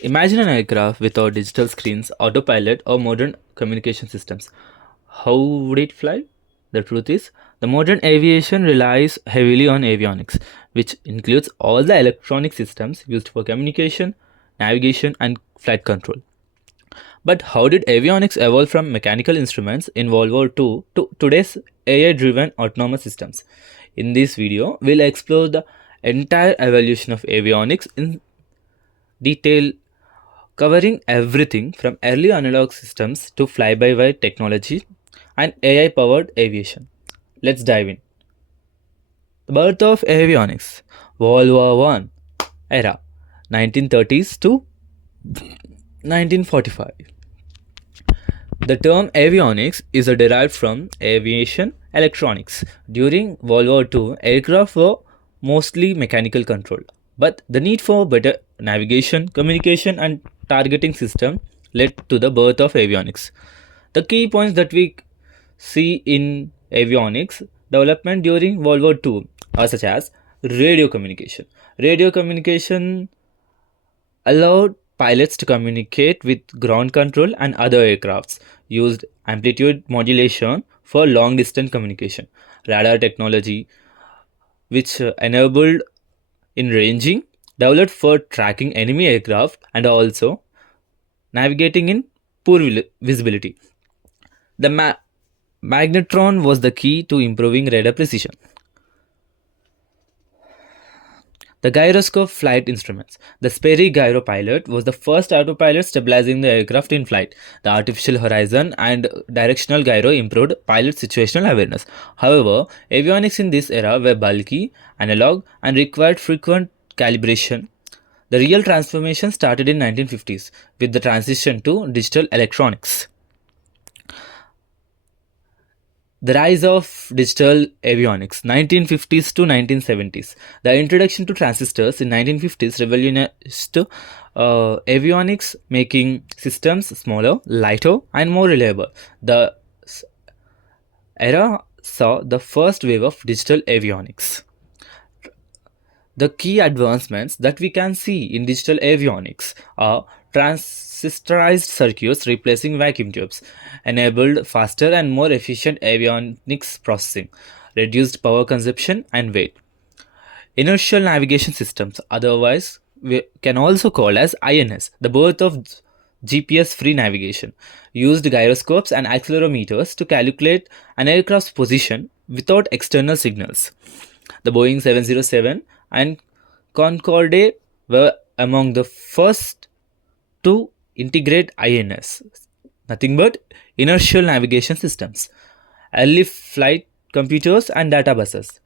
Imagine an aircraft without digital screens, autopilot, or modern communication systems. How would it fly? The truth is, the modern aviation relies heavily on avionics, which includes all the electronic systems used for communication, navigation, and flight control. But how did avionics evolve from mechanical instruments in World War II to today's AI driven autonomous systems? In this video, we'll explore the entire evolution of avionics in detail, covering everything from early analog systems to fly by wire technology and AI powered aviation. Let's dive in. The birth of avionics, World War One era, 1930s to 1945. The term avionics is derived from aviation electronics. During World War II, aircraft were mostly mechanical controlled, but the need for better navigation, communication, and targeting system led to the birth of avionics. The key points that we see in avionics development during World War II are such as radio communication. Radio communication allowed pilots to communicate with ground control and other aircrafts, used amplitude modulation for long distance communication, radar technology, which enabled in ranging, developed for tracking enemy aircraft and also navigating in poor visibility. The magnetron was the key to improving radar precision. The gyroscope flight instruments. The Sperry Gyropilot was the first autopilot stabilizing the aircraft in flight. The artificial horizon and directional gyro improved pilot situational awareness. However, avionics in this era were bulky, analog, and required frequent calibration. The real transformation started in 1950s with the transition to digital electronics. The rise of digital avionics, 1950s to 1970s. The introduction to transistors in 1950s revolutionized avionics, making systems smaller, lighter, and more reliable. The era saw the first wave of digital avionics. The key advancements that we can see in digital avionics are transistorized circuits replacing vacuum tubes, enabled faster and more efficient avionics processing, reduced power consumption and weight. Inertial navigation systems, otherwise we can also call as INS, the birth of GPS-free navigation, used gyroscopes and accelerometers to calculate an aircraft's position without external signals. The Boeing 707 and Concorde were among the first to integrate INS, nothing but inertial navigation systems, early flight computers and databases.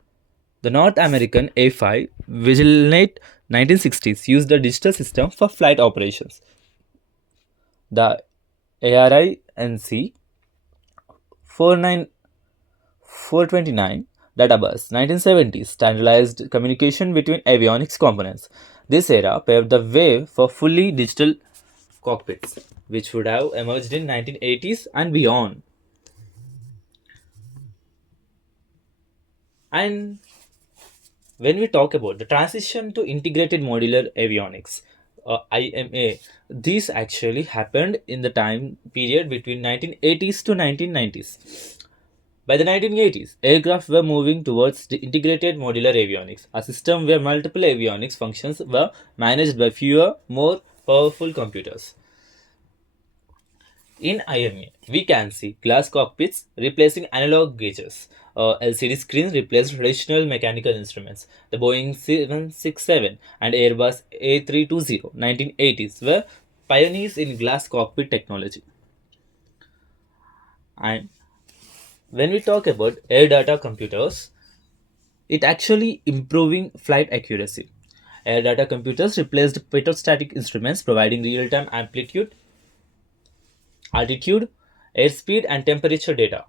The North American A5 Vigilante 1960s used the digital system for flight operations. The ARINC 429 databus 1970s standardized communication between avionics components. This era paved the way for fully digital cockpits, which would have emerged in 1980s and beyond. And when we talk about the transition to integrated modular avionics, IMA, this actually happened in the time period between 1980s to 1990s. By the 1980s, aircraft were moving towards the integrated modular avionics, a system where multiple avionics functions were managed by fewer, more powerful computers. In IMA, we can see glass cockpits replacing analog gauges. LCD screens replaced traditional mechanical instruments. The Boeing 767 and Airbus A320 1980s were pioneers in glass cockpit technology. And when we talk about air data computers, it actually improving flight accuracy. Air data computers replaced petrostatic instruments, providing real-time amplitude, altitude, airspeed, and temperature data.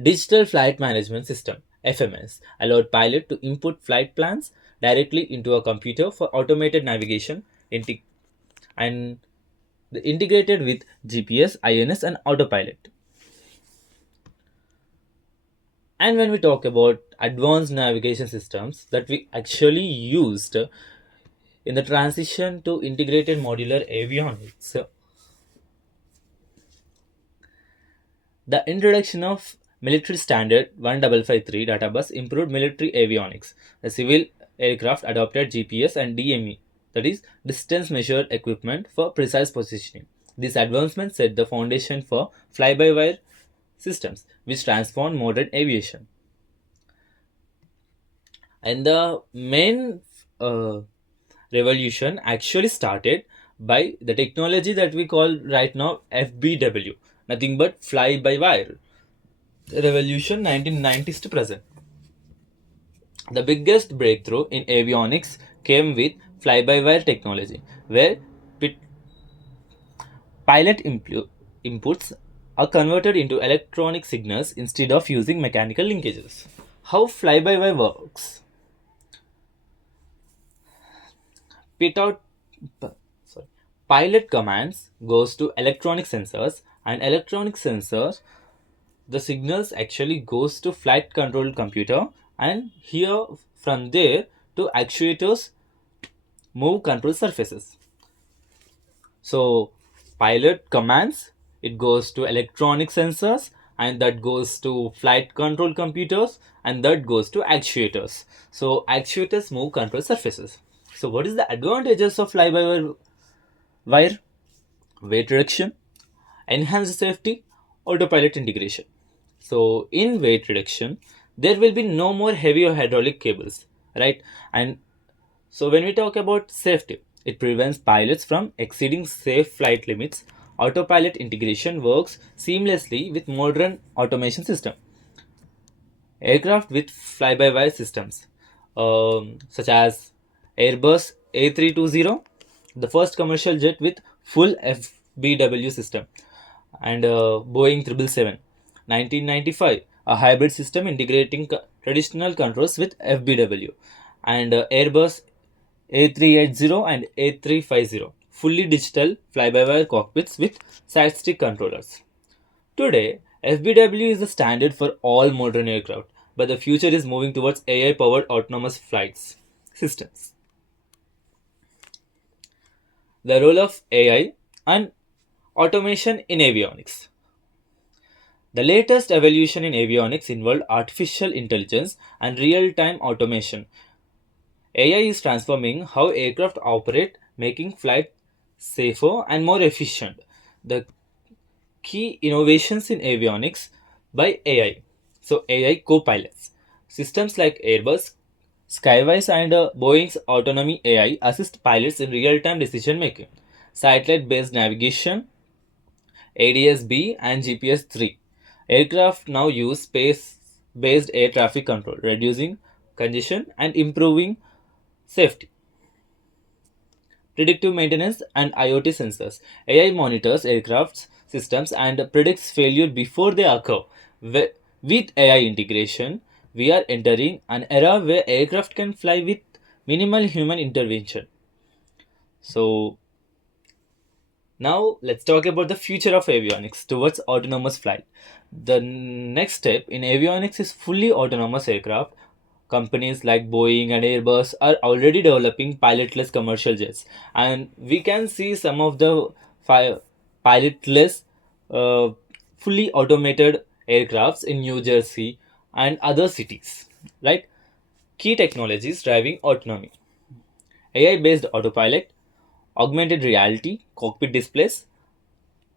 Digital Flight Management System (FMS) allowed pilot to input flight plans directly into a computer for automated navigation and integrated with GPS, INS, and autopilot. And when we talk about advanced navigation systems that we actually used in the transition to integrated modular avionics. The introduction of military standard 1553 databus improved military avionics. The civil aircraft adopted GPS and DME, that is, distance measured equipment for precise positioning. These advancements set the foundation for fly by wire systems, which transformed modern aviation. And the main uh, revolution actually started by the technology that we call right now FBW, nothing but fly by wire revolution 1990s to present. The biggest breakthrough in avionics came with fly by wire technology, where pit- pilot inputs are converted into electronic signals instead of using mechanical linkages. How fly by wire works? Pit out, p- sorry, pilot commands goes to electronic sensors, and electronic sensors, the signals actually goes to flight control computer, and here from there to actuators move control surfaces. So pilot commands, it goes to electronic sensors, and that goes to flight control computers, and that goes to actuators. So actuators move control surfaces. So what is the advantages of fly by wire? Weight reduction, enhanced safety, autopilot integration. So in weight reduction, there will be no more heavy or hydraulic cables, right? And so when we talk about safety, it prevents pilots from exceeding safe flight limits. Autopilot integration works seamlessly with modern automation system. Aircraft with fly-by-wire systems, such as Airbus A320, the first commercial jet with full FBW system, and Boeing 777, 1995, a hybrid system integrating traditional controls with FBW, and Airbus A380 and A350, fully digital fly-by-wire cockpits with side stick controllers. Today, FBW is the standard for all modern aircraft, but the future is moving towards AI powered autonomous flights systems. The role of AI and automation in avionics. The latest evolution in avionics involved artificial intelligence and real time automation. AI is transforming how aircraft operate, making flight safer and more efficient. The key innovations in avionics by AI. So, AI co pilots. Systems like Airbus, Skywise, and Boeing's autonomy AI assist pilots in real time decision making. Satellite based navigation, ADS-B, and GPS-3. Aircraft now use space based air traffic control, reducing congestion and improving safety. Predictive maintenance and IoT sensors. AI monitors aircraft systems and predicts failure before they occur. With AI integration, we are entering an era where aircraft can fly with minimal human intervention. So, now let's talk about the future of avionics towards autonomous flight. The next step in avionics is fully autonomous aircraft. Companies like Boeing and Airbus are already developing pilotless commercial jets, and we can see some of the pilotless, uh, fully automated aircrafts in New Jersey and other cities. Right? Key technologies driving autonomy: AI based autopilot, augmented reality, cockpit displays,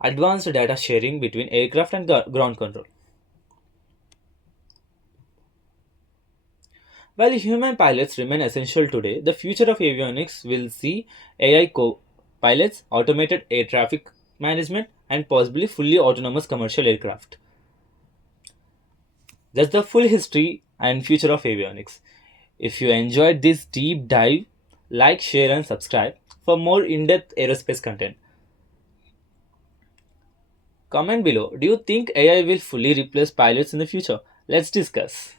advanced data sharing between aircraft and ground control. While human pilots remain essential today, the future of avionics will see AI co pilots, automated air traffic management, and possibly fully autonomous commercial aircraft. That's the full history and future of avionics. If you enjoyed this deep dive, like, share, and subscribe for more in depth aerospace content. Comment below, do you think AI will fully replace pilots in the future? Let's discuss.